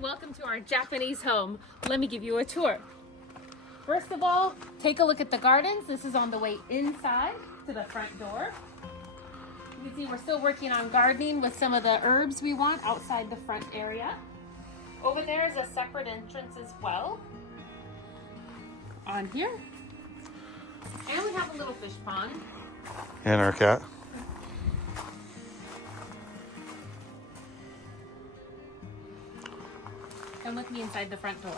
Welcome to our Japanese home. Let me give you a tour. First of all, take a look at the gardens. This is on the way inside to the front door. You can see we're still working on gardening with some of the herbs we want outside the front area. Over there is a separate entrance as well. On here. And we have a little fish pond. And our cat. Come with me inside the front door.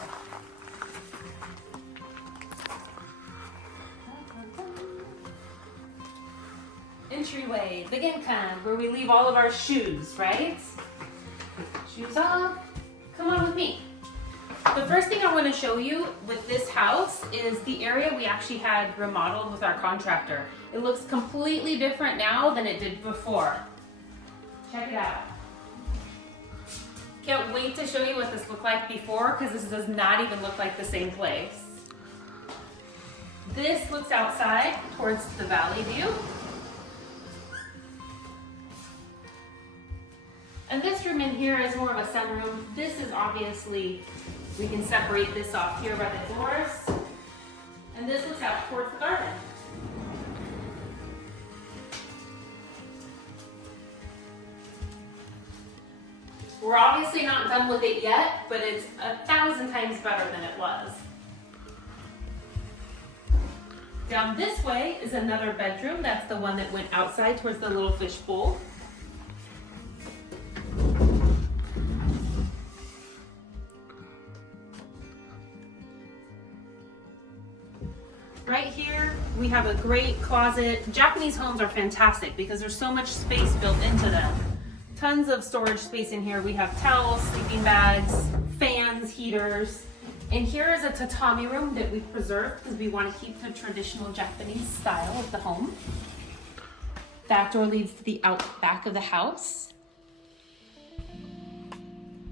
Entryway, the genkan, where we leave all of our shoes, right? Shoes off. Come on with me. The first thing I want to show you with this house is the area we actually had remodeled with our contractor. It looks completely different now than it did before. Check it out. Can't wait to show you what this looked like before, because this does not even look like the same place. This looks outside towards the valley view. And this room in here is more of a sunroom. This is obviously, we can separate this off here by the doors. And this looks out towards the garden. We're obviously not done with it yet, but it's 1,000 times better than it was. Down this way is another bedroom. That's the one that went outside towards the little fish pool. Right here, we have a great closet. Japanese homes are fantastic because there's so much space built into them. Tons of storage space in here. We have towels, sleeping bags, fans, heaters. And here is a tatami room that we've preserved because we want to keep the traditional Japanese style of the home. That door leads to the out back of the house.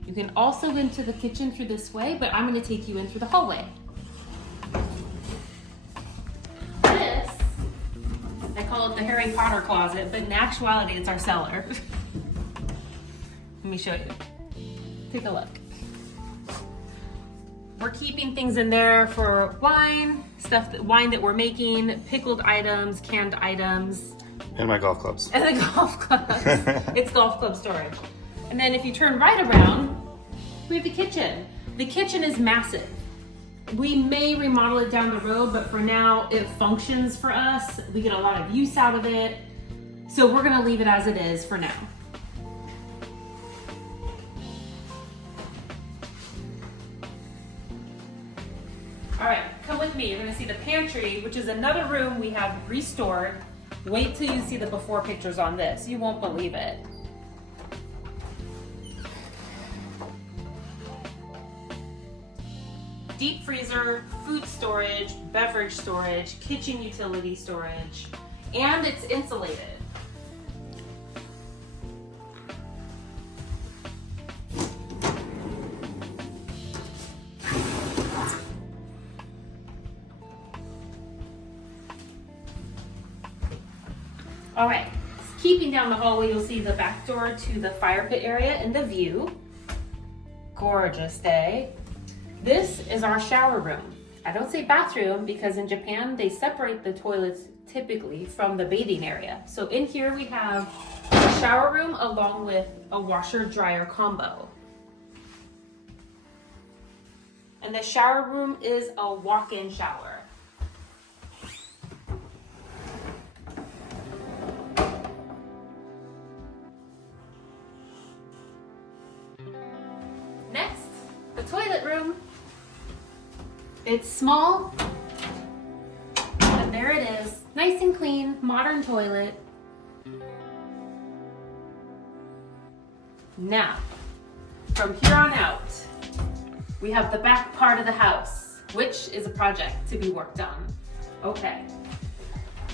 You can also go into the kitchen through this way, but I'm going to take you in through the hallway. This, I call it the Harry Potter closet, but in actuality it's our cellar. Let me show you. Take a look. We're keeping things in there for wine, wine that we're making, pickled items, canned items. And my golf clubs. And the golf clubs. It's golf club storage. And then if you turn right around, we have the kitchen. The kitchen is massive. We may remodel it down the road, but for now it functions for us. We get a lot of use out of it. So we're gonna leave it as it is for now. All right, come with me. You're gonna see the pantry, which is another room we have restored. Wait till you see the before pictures on this. You won't believe it. Deep freezer, food storage, beverage storage, kitchen utility storage, and it's insulated. All right, keeping down the hallway, you'll see the back door to the fire pit area and the view. Gorgeous day. This is our shower room. I don't say bathroom because in Japan, they separate the toilets typically from the bathing area. So in here we have a shower room along with a washer dryer combo. And the shower room is a walk-in shower. Next, the toilet room. It's small, and there it is. Nice and clean, modern toilet. Now, from here on out, we have the back part of the house, which is a project to be worked on. Okay.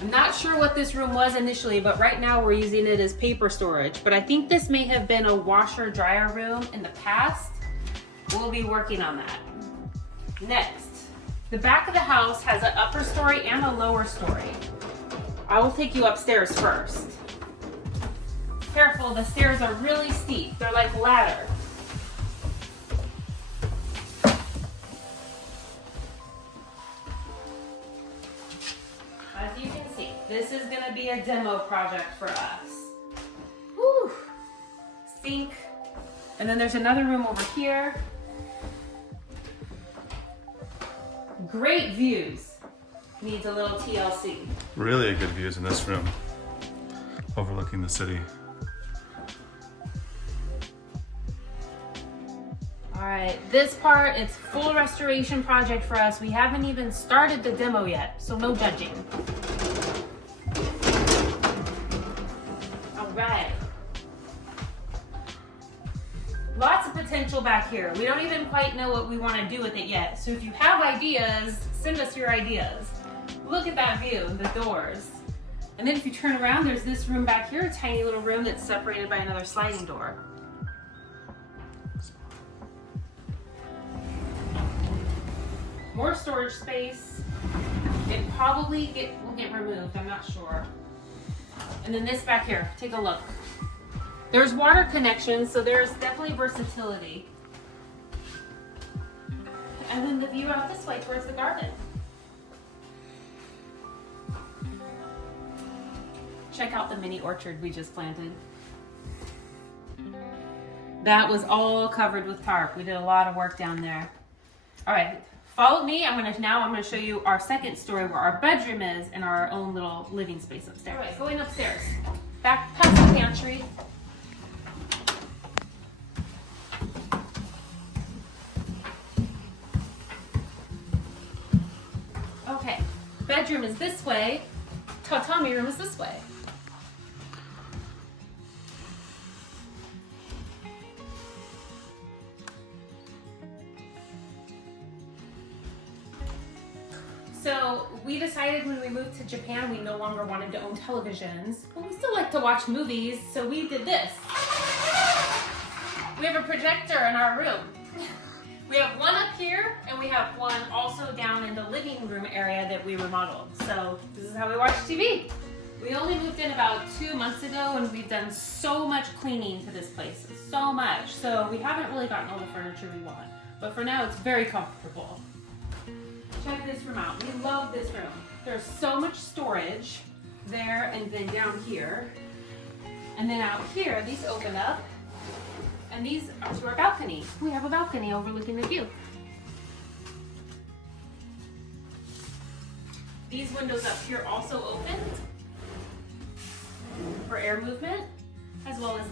I'm not sure what this room was initially, but right now we're using it as paper storage. But I think this may have been a washer dryer room in the past. We'll be working on that. Next, the back of the house has an upper story and a lower story. I will take you upstairs first. Careful, the stairs are really steep. They're like ladder. be a demo project for us. Whew. Sink. And then there's another room over here. Great views. Needs a little TLC. Really good views in this room, overlooking the city. All right, this part, it's full restoration project for us. We haven't even started the demo yet, so no judging. All right. Lots of potential back here. We don't even quite know what we want to do with it yet. So if you have ideas, send us your ideas. Look at that view, the doors. And then if you turn around, there's this room back here, a tiny little room that's separated by another sliding door. More storage space. It probably will get removed, I'm not sure. And then this back here, take a look. There's water connections, so there's definitely versatility. And then the view out this way towards the garden. Check out the mini orchard we just planted. That was all covered with tarp. We did a lot of work down there. All right, follow me. I'm gonna show you our second story where our bedroom is and our own little living space upstairs. All right, going upstairs. Back past the pantry. Okay, bedroom is this way. Tatami room is this way. So we decided when we moved to Japan we no longer wanted to own televisions, but we still like to watch movies, so we did this. We have a projector in our room. We have one up here, and we have one also down in the living room area that we remodeled. So this is how we watch TV. We only moved in about 2 months ago, and we've done so much cleaning to this place, so much. So we haven't really gotten all the furniture we want, but for now it's very comfortable. Check this room out. We love this room. There's so much storage there and then down here. And then out here, these open up. And these are to our balcony. We have a balcony overlooking the view. These windows up here also open for air movement, as well as